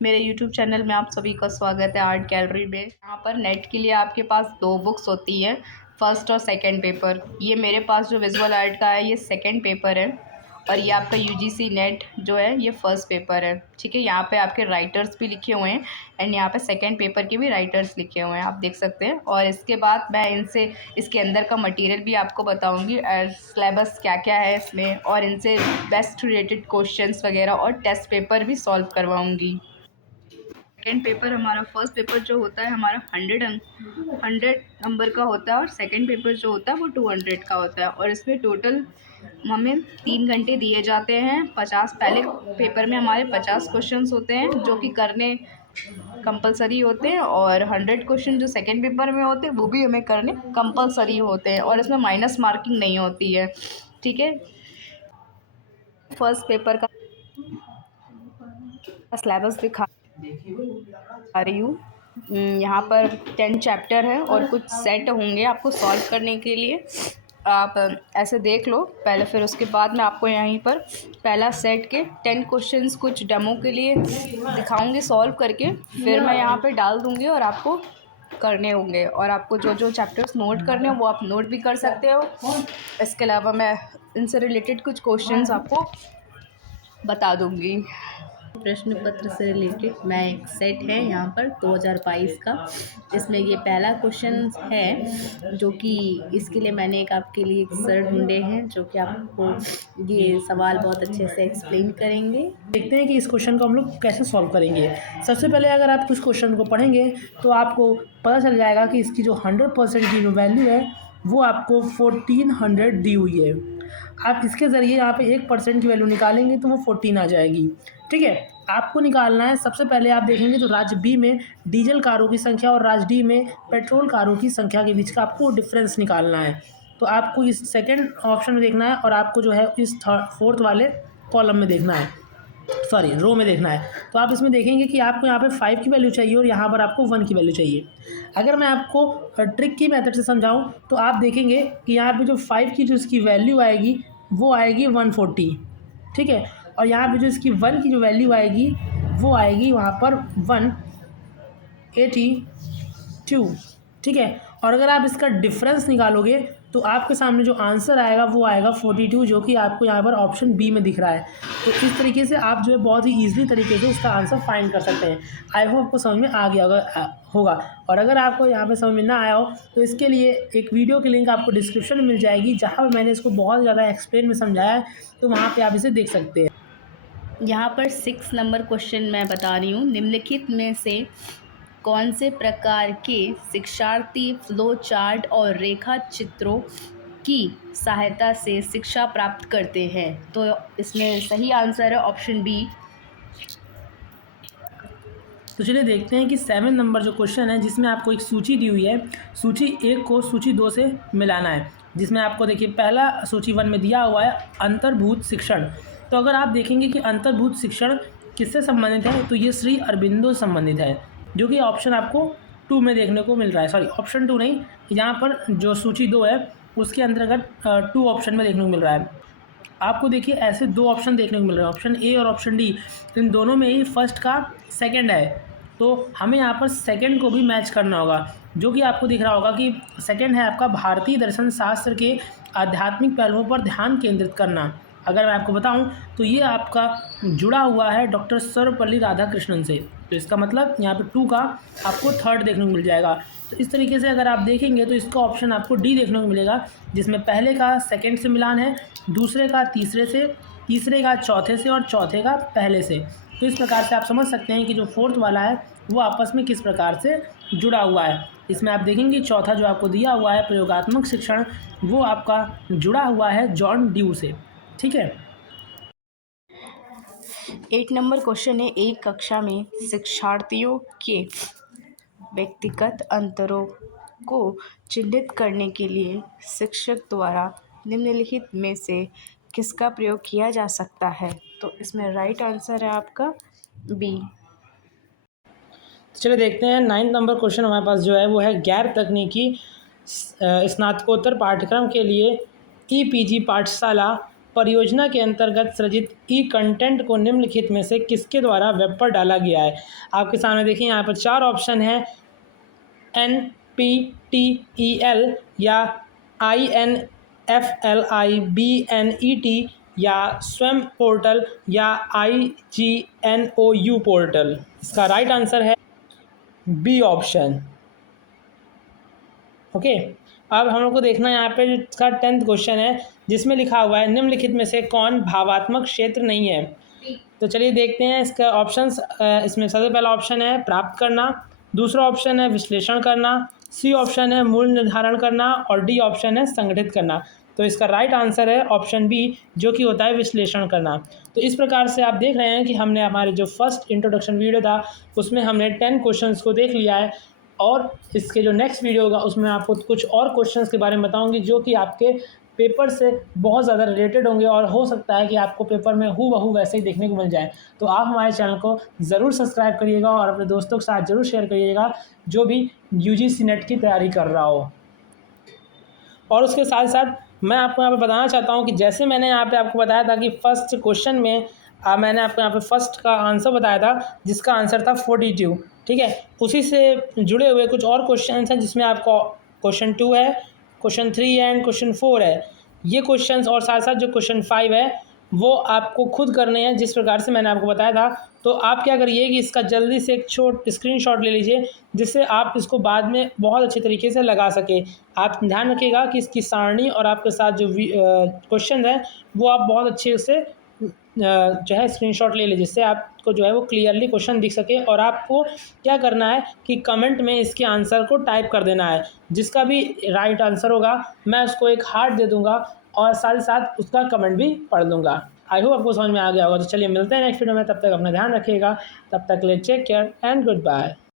मेरे YouTube channel में आप सभी का स्वागत है आर्ट गैलरी में। यहाँ पर नेट के लिए आपके पास दो बुक्स होती हैं, फर्स्ट और सेकंड पेपर। ये मेरे पास जो विजुअल आर्ट का है ये सेकंड पेपर है और ये आपका UGC नेट जो है ये फर्स्ट पेपर है। ठीक है, यहाँ पे आपके राइटर्स भी लिखे हुए हैं एंड यहाँ पे सेकंड पेपर के भी राइटर्स लिखे हुए हैं, आप देख सकते हैं। और इसके बाद मैं इनसे इसके अंदर का मटेरियल भी आपको बताऊँगी, सिलेबस क्या क्या है इसमें, और इनसे बेस्ट रिलेटेड क्वेश्चंस वगैरह और टेस्ट पेपर भी सॉल्व करवाऊँगी। सेकेंड पेपर हमारा, फर्स्ट पेपर जो होता है हमारा 100 नंबर का होता है और सेकेंड पेपर जो होता है वो 200 का होता है। और इसमें टोटल हमें 3 घंटे दिए जाते हैं। 50 पहले पेपर में हमारे 50 क्वेश्चंस होते हैं जो कि करने कंपलसरी होते हैं, और 100 क्वेश्चन जो सेकेंड पेपर में होते हैं वो भी हमें करने कंपलसरी होते हैं, और इसमें माइनस मार्किंग नहीं होती है। ठीक है, फर्स्ट पेपर का सिलेबस दिखा रही हूँ। यहाँ पर 10 चैप्टर है और कुछ सेट होंगे आपको सॉल्व करने के लिए। आप ऐसे देख लो पहले, फिर उसके बाद मैं आपको यहीं पर पहला सेट के 10 क्वेश्चंस कुछ डेमो के लिए दिखाऊंगी सॉल्व करके, फिर मैं यहाँ पे डाल दूँगी और आपको करने होंगे। और आपको जो जो चैप्टर्स नोट करने हो वो आप नोट भी कर सकते हो। इसके अलावा मैं इनसे रिलेटेड कुछ क्वेश्चंस आपको बता दूँगी। प्रश्न पत्र से रिलेटेड मैं एक सेट है यहाँ पर 2022 का, इसमें ये पहला क्वेश्चन है जो कि इसके लिए मैंने एक आपके लिए एक सर ढूंढे हैं जो कि आपको ये सवाल बहुत अच्छे से एक्सप्लेन करेंगे। देखते हैं कि इस क्वेश्चन को हम लोग कैसे सॉल्व करेंगे। सबसे पहले अगर आप कुछ क्वेश्चन को पढ़ेंगे तो आपको पता चल जाएगा कि इसकी जो 100% की जो वैल्यू है वो आपको 1400 दी हुई है। आप इसके ज़रिए यहाँ पे 1% की वैल्यू निकालेंगे तो वो 14 आ जाएगी। ठीक है, आपको निकालना है। सबसे पहले आप देखेंगे तो राज्य बी में डीजल कारों की संख्या और राज्य डी में पेट्रोल कारों की संख्या के बीच का आपको डिफरेंस निकालना है। तो आपको इस सेकेंड ऑप्शन में देखना है और आपको जो है इस फोर्थ वाले कॉलम में देखना है, सॉरी रो में देखना है। तो आप इसमें देखेंगे कि आपको यहाँ पे 5 की वैल्यू चाहिए और यहाँ पर आपको 1 की वैल्यू चाहिए। अगर मैं आपको ट्रिक की मेथड से समझाऊँ तो आप देखेंगे कि यहाँ पे जो 5 की जो इसकी वैल्यू आएगी वो आएगी 140। ठीक है, और यहाँ पे जो इसकी 1 की जो वैल्यू आएगी वो आएगी वहाँ पर 182। ठीक है, और अगर आप इसका डिफरेंस निकालोगे तो आपके सामने जो आंसर आएगा वो आएगा 42, जो कि आपको यहाँ पर ऑप्शन बी में दिख रहा है। तो इस तरीके से आप जो है बहुत ही ईजिली तरीके से इसका आंसर फाइंड कर सकते हैं। आई होप आपको समझ में आ गया होगा। और अगर आपको यहाँ पे समझ में ना आया हो तो इसके लिए एक वीडियो की लिंक आपको डिस्क्रिप्शन में मिल जाएगी, जहाँ पर मैंने इसको बहुत ज़्यादा एक्सप्लेन में समझाया है, तो वहाँ पर आप इसे देख सकते हैं। यहाँ पर 6 नंबर क्वेश्चन मैं बता रही हूँ। निम्नलिखित में से कौन से प्रकार के शिक्षार्थी फ्लो चार्ट और रेखा चित्रों की सहायता से शिक्षा प्राप्त करते हैं? तो इसमें सही आंसर है ऑप्शन बी। तो चलिए देखते हैं कि 7 नंबर जो क्वेश्चन है, जिसमें आपको एक सूची दी हुई है। सूची 1 को सूची 2 से मिलाना है, जिसमें आपको देखिए पहला सूची 1 में दिया हुआ है अंतर्भूत शिक्षण। तो अगर आप देखेंगे कि अंतर्भूत शिक्षण किससे संबंधित है तो ये श्री अरबिंदो से संबंधित है, जो कि ऑप्शन आपको 2 में देखने को मिल रहा है। सॉरी, ऑप्शन 2 नहीं, यहाँ पर जो सूची 2 है उसके अंतर्गत 2 ऑप्शन में देखने को मिल रहा है। आपको देखिए ऐसे 2 ऑप्शन देखने को मिल रहे हैं, ऑप्शन ए और ऑप्शन डी। इन दोनों में ही फर्स्ट का सेकंड है, तो हमें यहाँ पर सेकंड को भी मैच करना होगा, जो कि आपको दिख रहा होगा कि सेकंड है आपका भारतीय दर्शन शास्त्र के आध्यात्मिक पहलुओं पर ध्यान केंद्रित करना। अगर मैं आपको बताऊं तो ये आपका जुड़ा हुआ है डॉक्टर सर्वपल्ली राधाकृष्णन से, तो इसका मतलब यहाँ पे 2 का आपको थर्ड देखने को मिल जाएगा। तो इस तरीके से अगर आप देखेंगे तो इसका ऑप्शन आपको डी देखने को मिलेगा, जिसमें पहले का सेकंड से मिलान है, दूसरे का तीसरे से, तीसरे का चौथे से और चौथे का पहले से। तो इस प्रकार से आप समझ सकते हैं कि जो फोर्थ वाला है वो आपस में किस प्रकार से जुड़ा हुआ है। इसमें आप देखेंगे चौथा जो आपको दिया हुआ है प्रयोगात्मक शिक्षण, वो आपका जुड़ा हुआ है जॉन ड्यू से। ठीक है, 8 नंबर क्वेश्चन है, एक कक्षा में शिक्षार्थियों के व्यक्तिगत अंतरों को चिह्नित करने के लिए शिक्षक द्वारा निम्नलिखित में से किसका प्रयोग किया जा सकता है? तो इसमें राइट आंसर है आपका बी। चलिए देखते हैं 9 नंबर क्वेश्चन हमारे पास जो है वो है गैर तकनीकी स्नातकोत्तर पाठ्यक्रम के लिए ईपीजी पाठशाला परियोजना के अंतर्गत सृजित ई कंटेंट को निम्नलिखित में से किसके द्वारा वेब पर डाला गया है। आपके सामने देखिए यहाँ पर 4 ऑप्शन है, NPTEL या INFLIBNET या स्वयं पोर्टल या IGNOU पोर्टल। इसका राइट आंसर है बी ऑप्शन। ओके, अब हम लोग को देखना है यहाँ पे इसका 10th क्वेश्चन है, जिसमें लिखा हुआ है निम्नलिखित में से कौन भावात्मक क्षेत्र नहीं है। तो चलिए देखते हैं इसका ऑप्शंस। इसमें सबसे पहला ऑप्शन है प्राप्त करना, दूसरा ऑप्शन है विश्लेषण करना, सी ऑप्शन है मूल्य निर्धारण करना और डी ऑप्शन है संगठित करना। तो इसका राइट आंसर है ऑप्शन बी, जो कि होता है विश्लेषण करना। तो इस प्रकार से आप देख रहे हैं कि हमने हमारे जो फर्स्ट इंट्रोडक्शन वीडियो था उसमें हमने 10 क्वेश्चंस को देख लिया है, और इसके जो नेक्स्ट वीडियो होगा उसमें आपको कुछ और क्वेश्चंस के बारे में बताऊंगी जो कि आपके पेपर से बहुत ज़्यादा रिलेटेड होंगे, और हो सकता है कि आपको पेपर में हूबहू वैसे ही देखने को मिल जाए। तो आप हमारे चैनल को ज़रूर सब्सक्राइब करिएगा और अपने दोस्तों के साथ ज़रूर शेयर करिएगा जो भी UGC नेट की तैयारी कर रहा हो। और उसके साथ साथ मैं आपको यहाँ पे बताना चाहता हूँ कि जैसे मैंने यहाँ पे आपको बताया था कि फर्स्ट क्वेश्चन में मैंने आपको यहाँ पे फर्स्ट का आंसर बताया था जिसका आंसर था 42, ठीक है। उसी से जुड़े हुए कुछ और क्वेश्चन हैं जिसमें आपको क्वेश्चन 2 है, क्वेश्चन 3 है एंड क्वेश्चन 4 है। ये क्वेश्चन और साथ साथ जो क्वेश्चन 5 है वो आपको खुद करने हैं जिस प्रकार से मैंने आपको बताया था। तो आप क्या करिए कि इसका जल्दी से एक स्क्रीनशॉट ले लीजिए, जिससे आप इसको बाद में बहुत अच्छे तरीके से लगा सके। आप ध्यान रखिएगा कि इसकी सारणी और आपके साथ जो क्वेश्चन है वो आप बहुत अच्छे से जो है स्क्रीनशॉट ले लीजिए, जिससे आपको जो है वो क्लियरली क्वेश्चन दिख सके। और आपको क्या करना है कि कमेंट में इसके आंसर को टाइप कर देना है। जिसका भी राइट आंसर होगा मैं उसको एक हार्ट दे दूंगा और साथ ही साथ उसका कमेंट भी पढ़ लूँगा। आई होप आपको समझ में आ गया होगा। तो चलिए मिलते हैं नेक्स्ट वीडियो में, तब तक अपना ध्यान रखिएगा। तब तक ले take care and good bye.